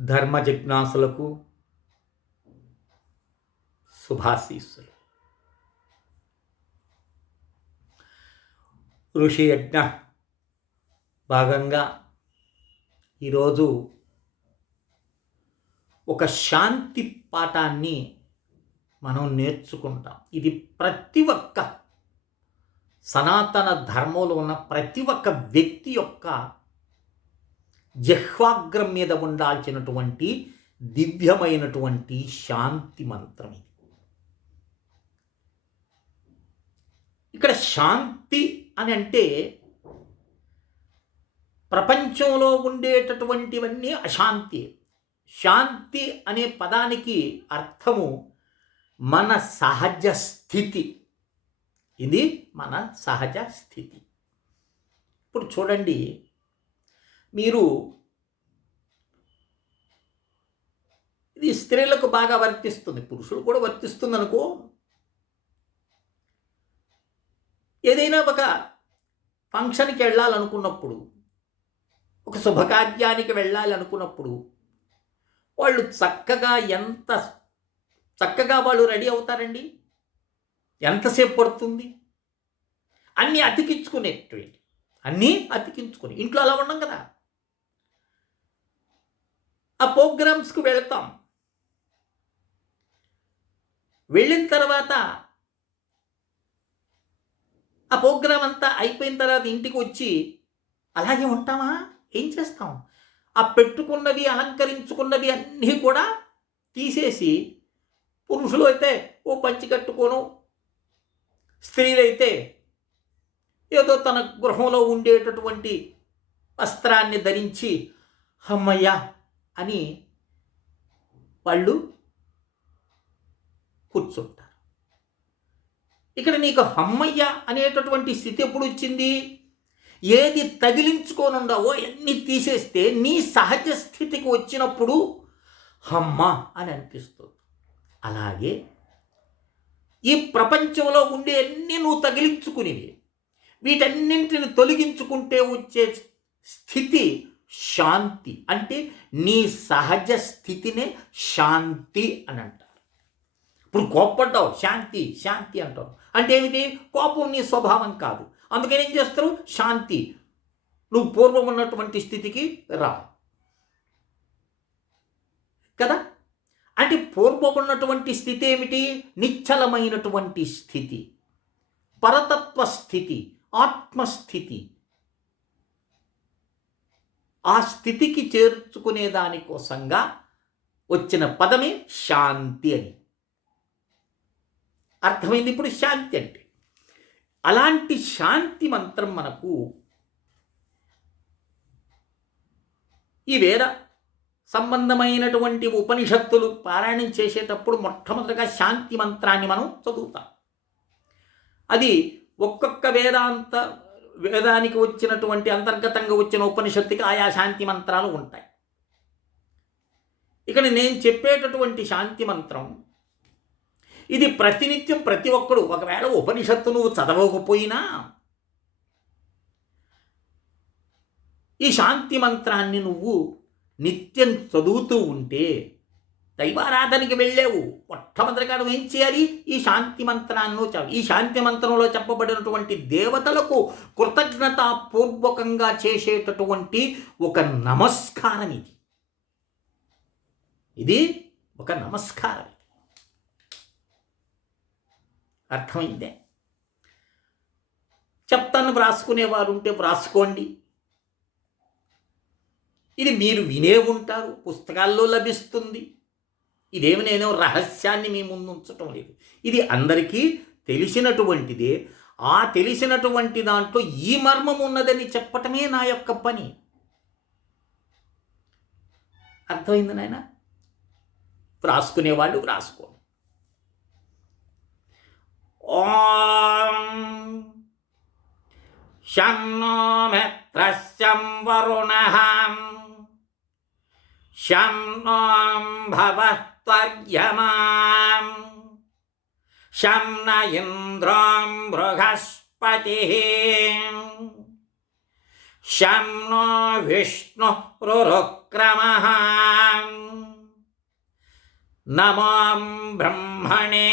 ధర్మ జిజ్ఞాసులకు శుభాశీస్సులు. ఋషి యజ్ఞ భాగంగా ఈరోజు ఒక శాంతి పాఠాన్ని మనం నేర్చుకుంటాం. ఇది ప్రతి ఒక్క సనాతన ధర్మంలో ఉన్న ప్రతి ఒక్క వ్యక్తి యొక్క జహ్వాగ్రం మీద ఉండాల్సినటువంటి దివ్యమైనటువంటి శాంతి మంత్రం ఇది. ఇక్కడ శాంతి అని అంటే ప్రపంచంలో ఉండేటటువంటివన్నీ అశాంతి. శాంతి అనే పదానికి అర్థము మన సహజ స్థితి. ఇది మన సహజ స్థితి. ఇప్పుడు చూడండి మీరు ఇది స్త్రీలకు బాగా వర్తిస్తుంది పురుషులు కూడా వర్తిస్తుంది అనుకో ఏదైనా ఒక ఫంక్షన్కి వెళ్ళాలనుకున్నప్పుడు ఒక శుభకార్యానికి వెళ్ళాలి అనుకున్నప్పుడు వాళ్ళు చక్కగా ఎంత చక్కగా వాళ్ళు రెడీ అవుతారండి? ఎంతసేపు పడుతుంది? అన్నీ అతికించుకునేటువంటి అన్నీ అతికించుకుని ఇంట్లో అలా ఉండం కదా. ఆ ప్రోగ్రామ్స్కు వెళ్తాం. వెళ్ళిన తర్వాత ఆ ప్రోగ్రామ్ అంతా అయిపోయిన తర్వాత ఇంటికి వచ్చి అలాగే ఉంటామా? ఏం చేస్తాం? ఆ పెట్టుకున్నవి అలంకరించుకున్నవి అన్నీ కూడా తీసేసి పురుషులు అయితే ఓ పంచి కట్టుకోను స్త్రీలైతే ఏదో తన గృహంలో ఉండేటటువంటి వస్త్రాన్ని ధరించి అమ్మయ్యా అని వాళ్ళు కూర్చుంటారు. ఇక్కడ నీకు హమ్మయ్య అనేటటువంటి స్థితి ఎప్పుడు వచ్చింది? ఏది తగిలించుకోనుండవో అన్ని తీసేస్తే నీ సహజ స్థితికి వచ్చినప్పుడు హమ్మ అని అనిపిస్తుంది. అలాగే ఈ ప్రపంచంలో ఉండే అన్ని నువ్వు తగిలించుకునేవి. వీటన్నింటిని తొలగించుకుంటే వచ్చే స్థితి శాంతి అంటే నీ సహజ స్థితినే శాంతి అని అంటారు. ఇప్పుడు కోప్పడ్డావు శాంతి శాంతి అంటావు. అంటే ఏమిటి? కోపం నీ స్వభావం కాదు. అందుకని ఏం చేస్తారు? శాంతి. నువ్వు పూర్వం ఉన్నటువంటి స్థితికి రా కదా? అంటే పూర్వం ఉన్నటువంటి స్థితి ఏమిటి? నిశ్చలమైనటువంటి స్థితి. పరతత్వ స్థితి ఆత్మస్థితి. ఆ స్థితికి చేర్చుకునే దానికోసంగా వచ్చిన పదమే శాంతి అని. అర్థమైంది ఇప్పుడు శాంతి అంటే? అలాంటి శాంతి మంత్రం మనకు ఈ వేద సంబంధమైనటువంటి ఉపనిషత్తులు పారాయణం చేసేటప్పుడు మొట్టమొదటిగా శాంతి మంత్రాన్ని మనం చదువుతాం. అది ఒక్కొక్క వేదాంత వేదానికి వచ్చినటువంటి అంతర్గతంగా వచ్చిన ఉపనిషత్తుకి ఆయా శాంతి మంత్రాలు ఉంటాయి. ఇక్కడ నేను చెప్పేటటువంటి శాంతి మంత్రం ఇది ప్రతినిత్యం ప్రతి ఒక్కడు ఒకవేళ ఉపనిషత్తు నువ్వు చదవకపోయినా ఈ శాంతి మంత్రాన్ని నువ్వు నిత్యం చదువుతూ ఉంటే దైవారాధనకి వెళ్ళావు. మొట్టమొదటిగా నువ్వు ఏం చేయాలి? ఈ శాంతి మంత్రాన్ని చ ఈ శాంతి మంత్రంలో చెప్పబడినటువంటి దేవతలకు కృతజ్ఞతాపూర్వకంగా చేసేటటువంటి ఒక నమస్కారం ఇది. ఇది ఒక నమస్కారం. అర్థమైందే? చెప్తాను వ్రాసుకునేవారు ఉంటే వ్రాసుకోండి. ఇది మీరు వినే ఉంటారు. పుస్తకాల్లో లభిస్తుంది. ఇదేమి నేను రహస్యాన్ని మీ ముందు ఉంచటం లేదు ఇది అందరికీ తెలిసినటువంటిదే ఆ తెలిసినటువంటి దాంట్లో ఈ మర్మం ఉన్నదని చెప్పటమే నా యొక్క పని అర్థమైంది నాయన వ్రాసుకునేవాళ్ళు వ్రాసుకోండి ఓం శం नो मित्रस्यं वरुणः शं ॐ भवः त्वर्यमाम् शं न इन्द्रों बृहस्पतिः शं नो विष्णु रुरुक्रमः नमों ब्रह्मणे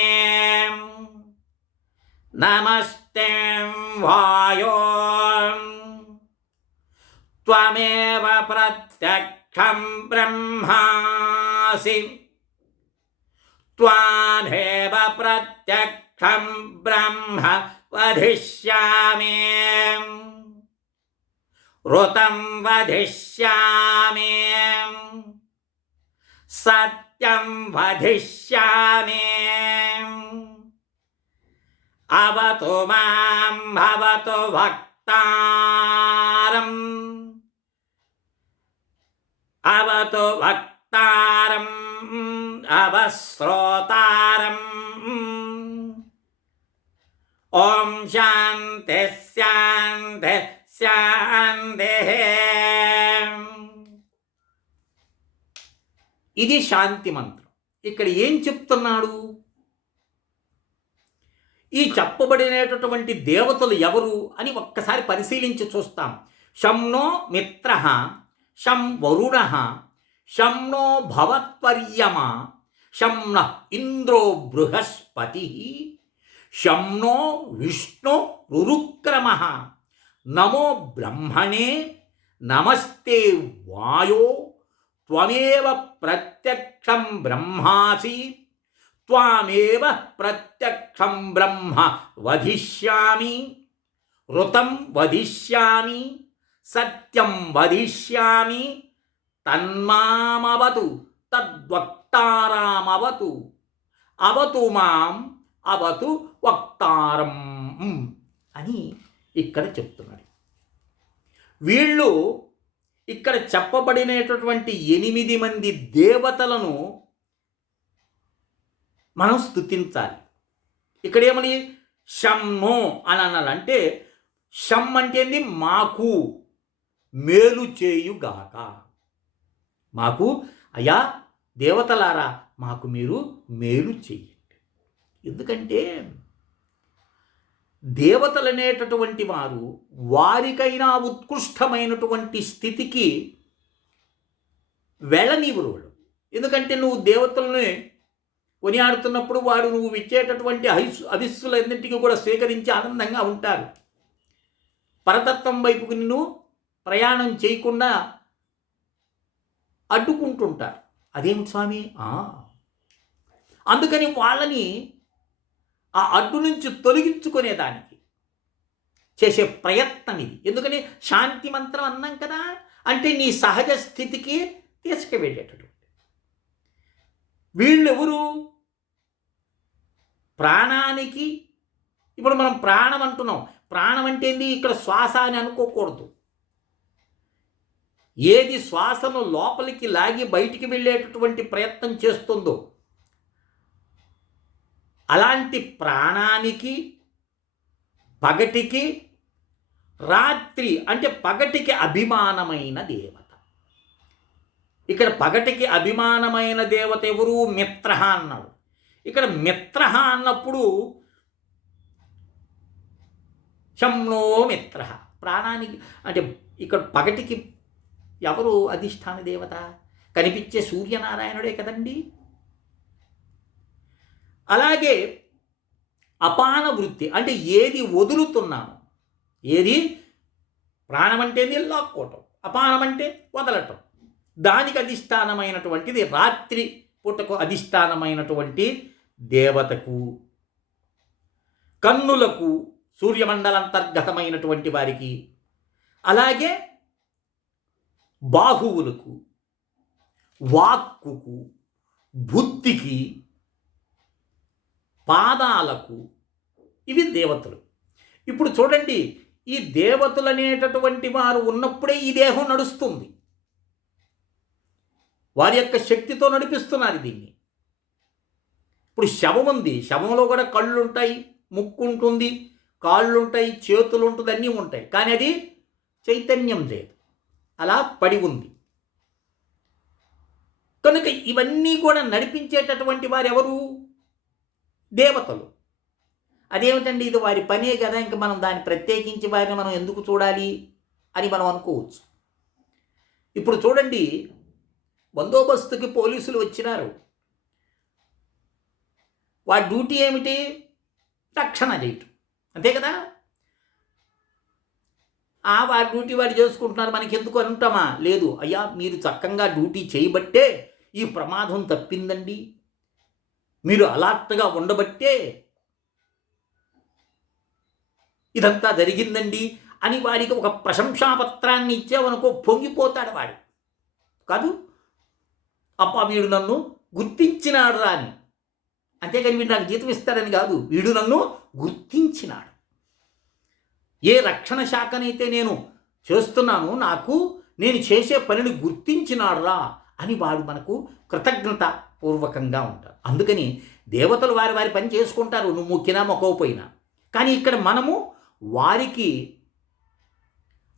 नमस्ते वायो। त्वमेव प्रत्यक्ष ప్రత్యక్షం బ్రహ్మాసి త్వామేవ ప్రత్యక్షం బ్రహ్మ వధిష్యామి ఋతం వధిష్యామి సత్యం వధిష్యామి అవతు మాం భవతు వక్తారం అవతు వక్తారం అవశ్రోతారం ఓం శాంతి శాంతి శాంతి. ఇది శాంతి మంత్రం. ఇక్కడ ఏం చెప్తున్నాడు? ఈ చెప్పబడినటువంటి దేవతలు ఎవరు అని ఒక్కసారి పరిశీలించి చూస్తాం. శంనో మిత్ర शं वरुण, शं नो भवत्पर्यमा, शं न इंद्रो बृहस्पति, शं नो विष्णुरुक्रमः नमो ब्रह्मणे, नमस्ते वायो, त्वमेव प्रत्यक्षं ब्रह्मासि, त्वामेव प्रत्यक्षं ब्रह्म वधिष्यामि, ऋतं वधिष्यामि। సత్యం వదిష్యామి తన్మామవతు తద్వక్తారామవతు. అవతు మాం అవతు వక్తారం. అని ఇక్కడ చెప్తున్నాడు. వీళ్ళు ఇక్కడ చెప్పబడినటువంటి ఎనిమిది మంది దేవతలను మనం స్థుతించాలి ఇక్కడ ఏమని? షమ్నో అని అనాలంటే షమ్ అంటే ఏంది? మాకు. మేలు చేయుగాక మాకు అయా దేవతలారా మాకు మీరు మేలు చేయండి. ఎందుకంటే దేవతలనేటటువంటి వారు వారికైనా ఉత్కృష్టమైనటువంటి స్థితికి వెళ్ళనివ్వరు వాళ్ళు ఎందుకంటే నువ్వు దేవతల్ని కొనియాడుతున్నప్పుడు వాడు నువ్వు ఇచ్చేటటువంటి అహిస్సు అవిస్సులన్నింటికి కూడా స్వీకరించి ఆనందంగా ఉంటారు. పరతత్వం వైపుకు నిన్ను ప్రయాణం చేయకుండా అడ్డుకుంటుంటారు. అదేమిటి స్వామి? అందుకని వాళ్ళని ఆ అడ్డు నుంచి తొలగించుకునేదానికి చేసే ప్రయత్నం ఇది. ఎందుకని? శాంతి మంత్రం అన్నాం కదా అంటే నీ సహజ స్థితికి తీసుకువెళ్ళేటటువంటి వీళ్ళెవరు? ప్రాణానికి ఇప్పుడు మనం ప్రాణం అంటున్నాం. ప్రాణం అంటే ఏంది? ఇక్కడ శ్వాస అని అనుకోకూడదు. ఏది శ్వాసను లోపలికి లాగి బయటికి వెళ్ళేటటువంటి ప్రయత్నం చేస్తుందో అలాంటి ప్రాణానికి పగటికి రాత్రి అంటే పగటికి అభిమానమైన దేవత. ఇక్కడ పగటికి అభిమానమైన దేవత ఎవరు? మిత్ర అన్నాడు. ఇక్కడ మిత్ర అన్నప్పుడు శంనో మిత్ర. ప్రాణానికి అంటే ఇక్కడ పగటికి ఎవరు అధిష్టాన దేవత? కనిపించే సూర్యనారాయణుడే కదండి. అలాగే అపాన వృత్తి అంటే ఏది వదులుతున్నాము ఏది ప్రాణం అంటే లాక్కోవటం అపానం అంటే వదలటం దానికి అధిష్టానమైనటువంటిది రాత్రి పూటకు అధిష్టానమైనటువంటి దేవతకు కన్నులకు సూర్యమండలంతర్గతమైనటువంటి వారికి అలాగే బాహువులకు వాక్కుకు బుద్ధికి పాదాలకు ఇవి దేవతలు. ఇప్పుడు చూడండి ఈ దేవతలు అనేటటువంటి వారు ఉన్నప్పుడే ఈ దేహం నడుస్తుంది. వారి యొక్క శక్తితో నడిపిస్తున్నారు దీన్ని. ఇప్పుడు శవం ఉంది. శవంలో కూడా కళ్ళు ఉంటాయి ముక్కు ఉంటుంది కాళ్ళు ఉంటాయి చేతులు ఉంటుంది అన్నీ ఉంటాయి. కానీ అది చైతన్యం లేదు. అలా పడి ఉంది. కనుక ఇవన్నీ కూడా నడిపించేటటువంటి వారు ఎవరు దేవతలు. అదేమిటండి ఇది వారి పనే కదా ఇంకా మనం దాన్ని ప్రత్యేకించి వారిని మనం ఎందుకు చూడాలి అని మనం అనుకోవచ్చు. ఇప్పుడు చూడండి బందోబస్తుకి పోలీసులు వచ్చినారు. వాడి డ్యూటీ ఏమిటి? రక్షణ చేయటం. అంతే కదా? ఆ వారి డ్యూటీ వారు చేసుకుంటున్నారు మనకి ఎందుకు అనుంటామా? లేదు. అయ్యా మీరు చక్కగా డ్యూటీ చేయబట్టే ఈ ప్రమాదం తప్పిందండి. మీరు అలర్ట్గా ఉండబట్టే ఇదంతా జరిగిందండి అని వారికి ఒక ప్రశంసాపత్రాన్ని ఇచ్చావనుకో పొంగిపోతాడు వాడు. కాదు? అప్ప వీడు నన్ను గుర్తించినాడు రాని అంతేకాని వీడు నాకు జీతం ఇస్తాడని కాదు. వీడు నన్ను గుర్తించినాడు. ఏ రక్షణ శాఖనైతే నేను చేస్తున్నాను నాకు నేను చేసే పనిని గుర్తించినాడురా అని వాడు మనకు కృతజ్ఞత పూర్వకంగా ఉంటారు అందుకని దేవతలు వారి వారి పని చేసుకుంటారు నువ్వు మొక్కినా మొక్కకపోయినా కానీ ఇక్కడ మనము వారికి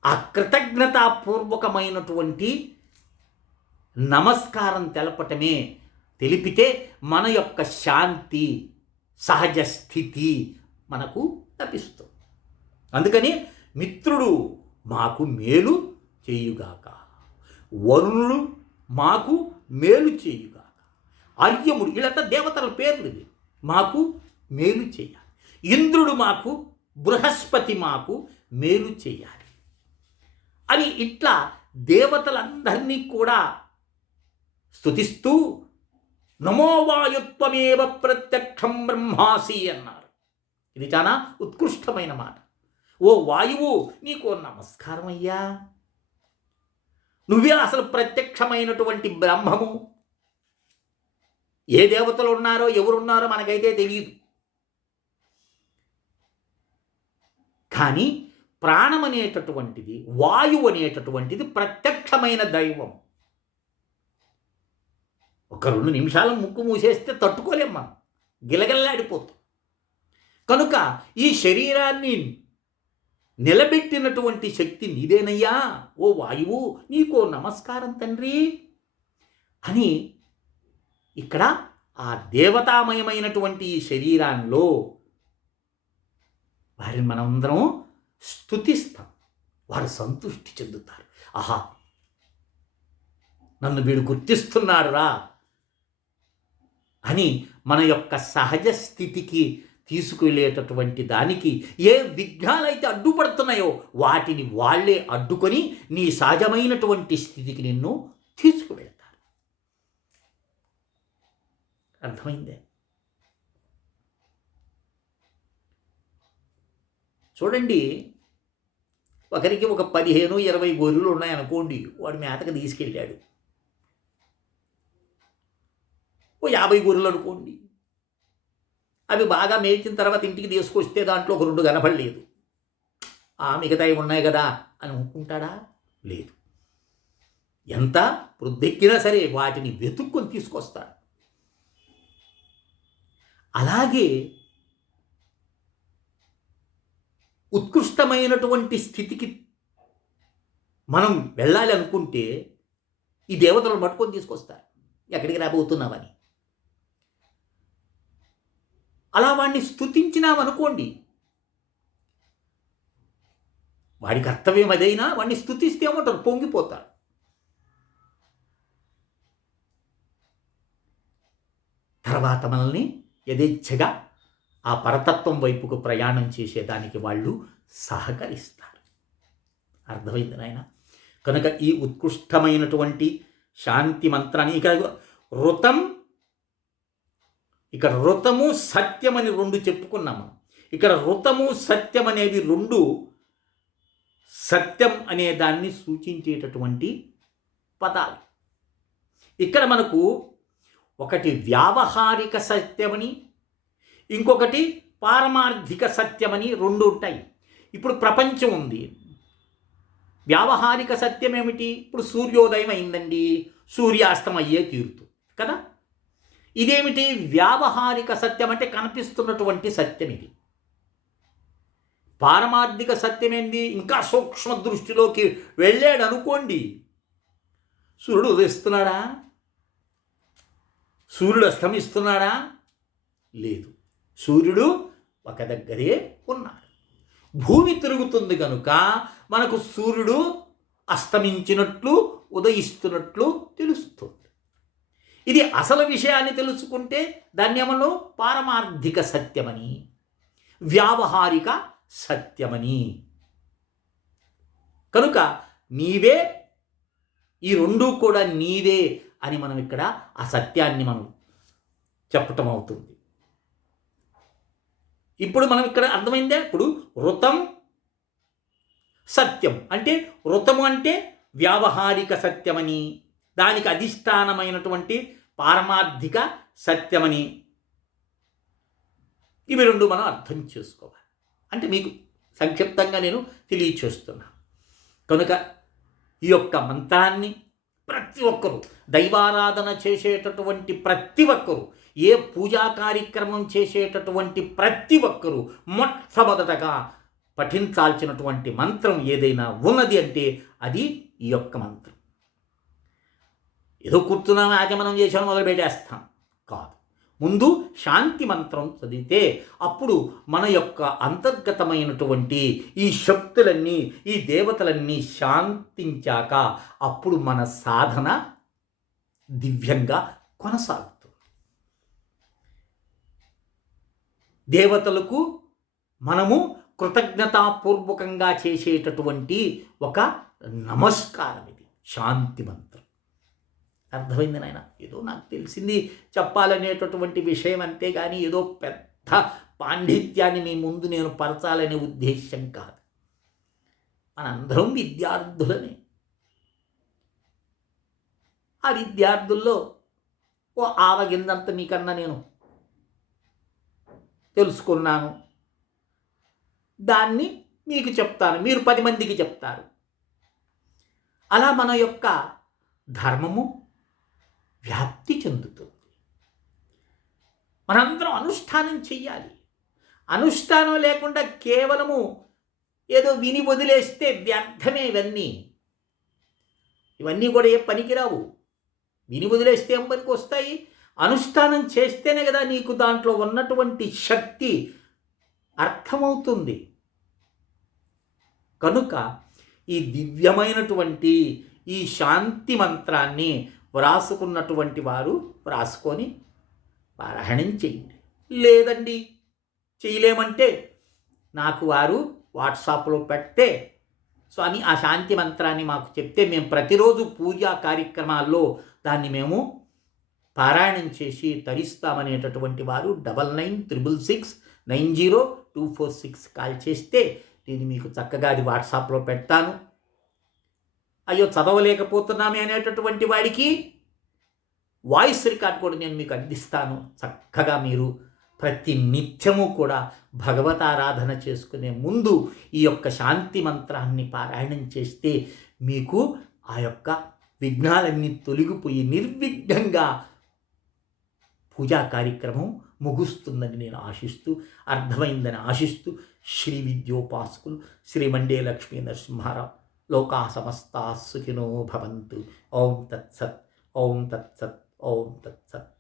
ఆ కృతజ్ఞతాపూర్వకమైనటువంటి నమస్కారం తెలపటమే తెలిపితే మన యొక్క శాంతి సహజ స్థితి మనకు లభిస్తుంది. అందుకని మిత్రుడు మాకు మేలు చేయుగాక. వరుణుడు మాకు మేలు చేయుగాక. అర్యముడు వీళ్ళంతా దేవతల పేర్లు ఇవి. మాకు మేలు చేయాలి. ఇంద్రుడు మాకు బృహస్పతి మాకు మేలు చేయాలి. అని ఇట్లా దేవతలందరినీ కూడా స్తుతిస్తూ నమోవాయుత్వమేవ ప్రత్యక్షం బ్రహ్మాసి అన్నారు. ఇది చాలా ఉత్కృష్టమైన మాట. ఓ వాయువు నీకు నమస్కారం అయ్యా నువ్వే అసలు ప్రత్యక్షమైనటువంటి బ్రహ్మము. ఏ దేవతలు ఉన్నారో ఎవరున్నారో మనకైతే తెలియదు. కానీ ప్రాణం అనేటటువంటిది వాయువు అనేటటువంటిది ప్రత్యక్షమైన దైవం. ఒక రెండు నిమిషాలు ముక్కు మూసేస్తే తట్టుకోలేం మనం. గిలగిల్లాడిపోతాం. కనుక ఈ శరీరాన్ని నిలబెట్టినటువంటి శక్తి నీదేనయ్యా? ఓ వాయువు నీకో నమస్కారం తండ్రి. అని ఇక్కడ ఆ దేవతామయమైనటువంటి ఈ శరీరాల్లో వారిని మనందరం స్థుతిస్తాం వారు సంతృష్టి చెందుతారు. ఆహా నన్ను వీడు గుర్తిస్తున్నాడురా అని మన యొక్క సహజ స్థితికి తీసుకువెళ్ళేటటువంటి దానికి ఏ విఘ్నాలైతే అడ్డుపడుతున్నాయో వాటిని వాళ్ళే అడ్డుకొని నీ సహజమైనటువంటి స్థితికి నిన్ను తీసుకువెళ్తారు. అర్థమైందే? చూడండి ఒకరికి ఒక పదిహేను ఇరవై గొర్రెలు ఉన్నాయనుకోండి వాడు మేతకు తీసుకెళ్ళాడు. ఓ యాభై గొర్రెలు అనుకోండి. అవి బాగా మేచిన తర్వాత ఇంటికి తీసుకొస్తే దాంట్లో ఒక రెండు కనపడలేదు. ఆ మిగతాయి ఉన్నాయి కదా అని అనుకుంటాడా? లేదు. ఎంత వృద్ధెక్కినా సరే వాటిని వెతుక్కొని తీసుకొస్తాడు. అలాగే ఉత్కృష్టమైనటువంటి స్థితికి మనం వెళ్ళాలి అనుకుంటే ఈ దేవతలను పట్టుకొని తీసుకొస్తారు ఎక్కడికి రాబోతున్నామని అలా వాడిని స్థుతించినామనుకోండి వాడి కర్తవ్యం అదైనా వాడిని స్థుతిస్తే ఏమంటారు? పొంగిపోతారు తర్వాత మనల్ని యథేచ్ఛగా ఆ పరతత్వం వైపుకు ప్రయాణం చేసేదానికి వాళ్ళు సహకరిస్తారు. అర్థమైంది నాయన? కనుక ఈ ఉత్కృష్టమైనటువంటి శాంతి మంత్రాన్ని ఇక రుతం ఇక్కడ వృతము సత్యం అని రెండు చెప్పుకున్నాము. ఇక్కడ వృతము సత్యం అనేవి రెండు సత్యం అనే దాన్ని సూచించేటటువంటి పదాలు. ఇక్కడ మనకు ఒకటి వ్యావహారిక సత్యమని ఇంకొకటి పారమార్థిక సత్యమని రెండు ఉంటాయి. ఇప్పుడు ప్రపంచం ఉంది. వ్యావహారిక సత్యం ఏమిటి ఇప్పుడు సూర్యోదయం అయిందండి సూర్యాస్తం అయ్యే తీరుతూ కదా? ఇదేమిటి? వ్యావహారిక సత్యం అంటే కనిపిస్తున్నటువంటి సత్యం ఇది. పారమార్థిక సత్యమేంది? ఇంకా సూక్ష్మ దృష్టిలోకి వెళ్ళాడు అనుకోండి. సూర్యుడు ఉదయిస్తున్నాడా? సూర్యుడు అస్తమిస్తున్నాడా? లేదు. సూర్యుడు ఒక దగ్గరే ఉన్నాడు. భూమి తిరుగుతుంది కనుక మనకు సూర్యుడు అస్తమించినట్లు ఉదయిస్తున్నట్లు తెలుస్తుంది. ఇది అసలు విషయాన్ని తెలుసుకుంటే దాన్ని పారమార్థిక సత్యమని వ్యావహారిక సత్యమని. కనుక నీవే ఈ రెండూ కూడా నీవే అని మనం ఇక్కడ ఆ సత్యాన్ని మనం చెప్పటం అవుతుంది. ఇప్పుడు మనం ఇక్కడ అర్థమైందే? ఇప్పుడు వృతం సత్యం. అంటే వృతము అంటే వ్యావహారిక సత్యమని. దానికి అధిష్టానమైనటువంటి పారమార్థిక సత్యమని. ఇవి రెండు మనం అర్థం చేసుకోవాలి. అంటే మీకు సంక్షిప్తంగా నేను తెలియచేస్తున్నా. కనుక ఈ యొక్క మంత్రాన్ని ప్రతి ఒక్కరూ దైవారాధన చేసేటటువంటి ప్రతి ఒక్కరూ ఏ పూజా కార్యక్రమం చేసేటటువంటి ప్రతి ఒక్కరూ మొట్టమొదటగా పఠించాల్సినటువంటి మంత్రం ఏదైనా ఉన్నది అంటే అది ఈ యొక్క మంత్రం. ఏదో కూర్చున్నాం ఆగమనం చేశాను మొదలు పెట్టేస్తాం. కాదు. ముందు శాంతి మంత్రం చదివితే అప్పుడు మన యొక్క అంతర్గతమైనటువంటి ఈ శక్తులన్నీ ఈ దేవతలన్నీ శాంతించాక అప్పుడు మన సాధన దివ్యంగా కొనసాగుతుంది. దేవతలకు మనము కృతజ్ఞతాపూర్వకంగా చేసేటటువంటి ఒక నమస్కారం ఇది శాంతి మంత్రం. అర్థమైంది నాయన. ఏదో నాకు తెలిసింది చెప్పాలనేటటువంటి విషయం అంతేగాని ఏదో పెద్ద పాండిత్యాన్ని మీ ముందు నేను పరచాలనే ఉద్దేశ్యం కాదు. మనందరం విద్యార్థులనే ఆ విద్యార్థుల్లో ఓ ఆవగిందంత మీకన్నా నేను తెలుసుకున్నాను. దాన్ని మీకు చెప్తాను. మీరు పది మందికి చెప్తారు. అలా మన యొక్క ధర్మము వ్యాప్తి చెందుతుంది. మనందరం అనుష్ఠానం చెయ్యాలి. అనుష్ఠానం లేకుండా కేవలము ఏదో విని వదిలేస్తే వ్యర్థమే ఇవన్నీ. ఇవన్నీ కూడా ఏ పనికిరావు విని వదిలేస్తే ఏం పనికి వస్తాయి? అనుష్ఠానం చేస్తేనే కదా నీకు దాంట్లో ఉన్నటువంటి శక్తి అర్థమవుతుంది. కనుక ఈ దివ్యమైనటువంటి ఈ శాంతి మంత్రాన్ని వ్రాసుకున్నటువంటి వారు వ్రాసుకొని పారాయణం చేయండి. లేదండి చేయలేమంటే నాకు వారు వాట్సాప్లో పెడితే స్వామి ఆ శాంతి మంత్రాన్ని మాకు చెప్తే మేము ప్రతిరోజు పూజా కార్యక్రమాల్లో దాన్ని మేము పారాయణం చేసి తరిస్తామనేటటువంటి వారు double nine triple six nine zero two four six call చేస్తే నేను మీకు చక్కగా అది వాట్సాప్లో పెడతాను. అయ్యో చదవలేకపోతున్నామే అనేటటువంటి వాడికి వాయిస్ రికార్డ్ కూడా నేను మీకు అందిస్తాను. చక్కగా మీరు ప్రతి నిత్యము కూడా భగవతారాధన చేసుకునే ముందు ఈ యొక్క శాంతి మంత్రాన్ని పారాయణం చేస్తే మీకు ఆ యొక్క విఘ్నాలన్నీ తొలగిపోయి నిర్విఘ్నంగా పూజా కార్యక్రమం ముగుస్తుందని నేను ఆశిస్తూ అర్థమైందని ఆశిస్తూ శ్రీ విద్యోపాసకులు శ్రీ మండే లక్ష్మీ నరసింహారావు โลกา समस्ता सुखिनो भवन्तु ॐ तत्सत् ॐ तत्सत् ॐ तत्सत्